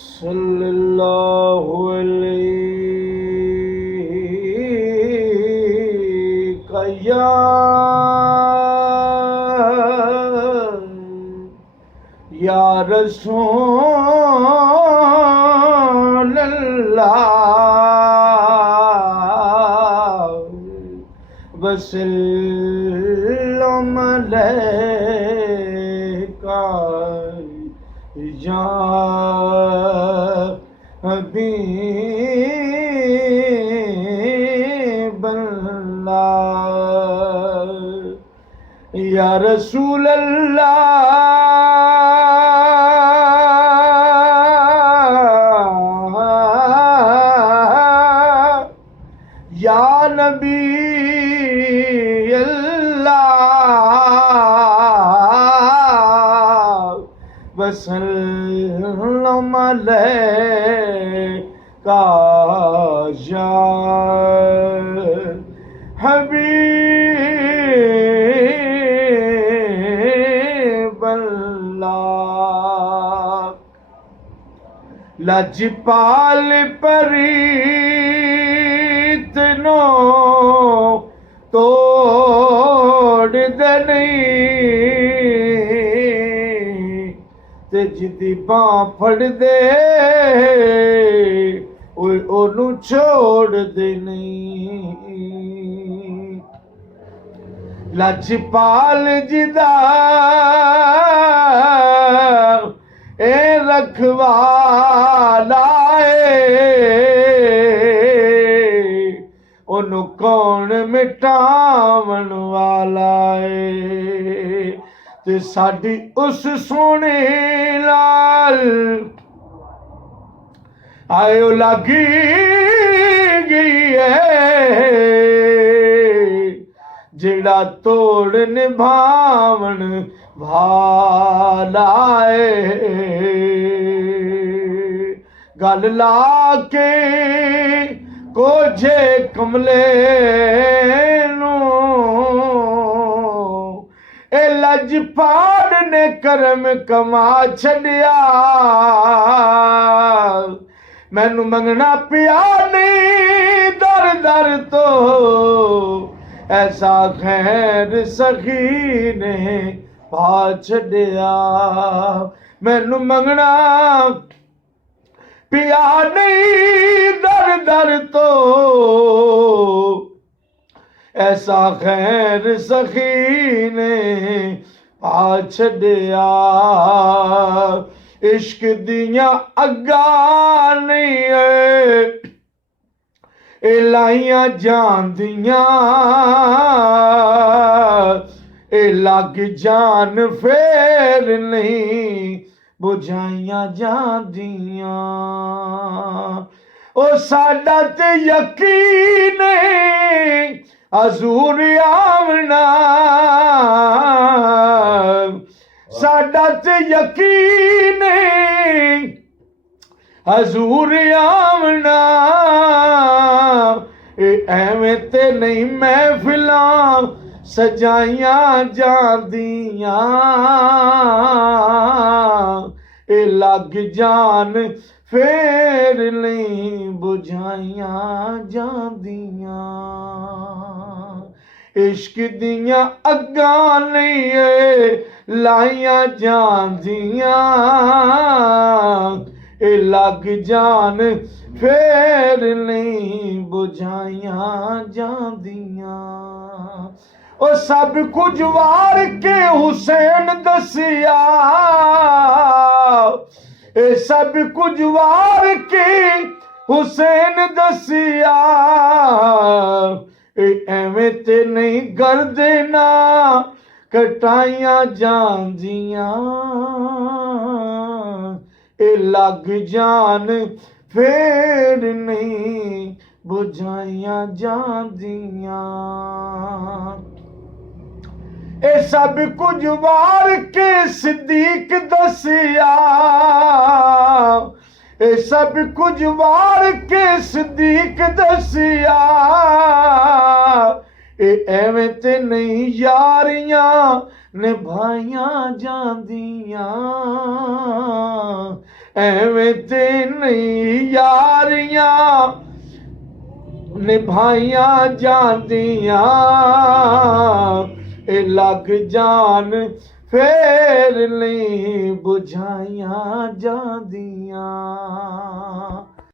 सल्लल्लाहु अलैहि या रसूल अल्लाह वसल्लम अलैका या हबीबल्लाह या रसूल अल्लाह या नबी अल्लाह वसल्लम अलैका या हबीबल्लाह लजपाल परीत नो तोड़ दे नहीं ते जिदी बां फड़ दे ओनू छोड़ दे नहीं लजपाल जिदा ए रखवाला ओनू कौन मिटावन वाला है ते साडी उस सोने लाल आयो लगी गई है जिड़ा तोड़ निभावन भाला गल ला के कोझे कमले नू ए लजपाल ने करम कमा छड़िया मैनू मंगना पिया नहीं दर दर तो ऐसा खैर सखी ने पा छड़िया मैनू मंगना पिया नहीं दर दर तो ऐसा खैर सखी ने पा छड़िया इश्क दिया अग्गा नहीं ए लाइया जांदियां ए लग जान फेर नहीं बुझाइया जांदियां ओ साडा ते यकीन हजूर आमना साडा ते यकीन हजूर आमना एवें ते नहीं महफिलां सजाइया जांदियां ए लग जान फेर नहीं बुझाइया जांदियां इश्क दियां अग्गा नहीं लाइया जांदियां ए लग जान फेर नहीं बुझाइया जांदियां ओ सब कुछ वार के हुसैन दसिया ए सब कुछ वार के हुसैन दसिया एवें ते नहीं कर देना कटाइया जांदियां ए लग जान फेर नहीं बुझाइया जांदियां ए सब कुछ वार के सिद्दीक दसिया ए सब कुछ वार के सिद्दीक दसिया एवें ते नहीं यारियां ਨਿਭਾਈਆਂ ਜਾਂਦੀਆਂ ਐਵੇਂ ਤੇ ਨਹੀਂ ਯਾਰੀਆਂ ਨਿਭਾਈਆਂ ਜਾਂਦੀਆਂ ਇਹ ਲੱਗ ਜਾਣ ਫੇਰ ਨਹੀਂ ਬੁਝਾਈਆਂ ਜਾਂਦੀਆਂ।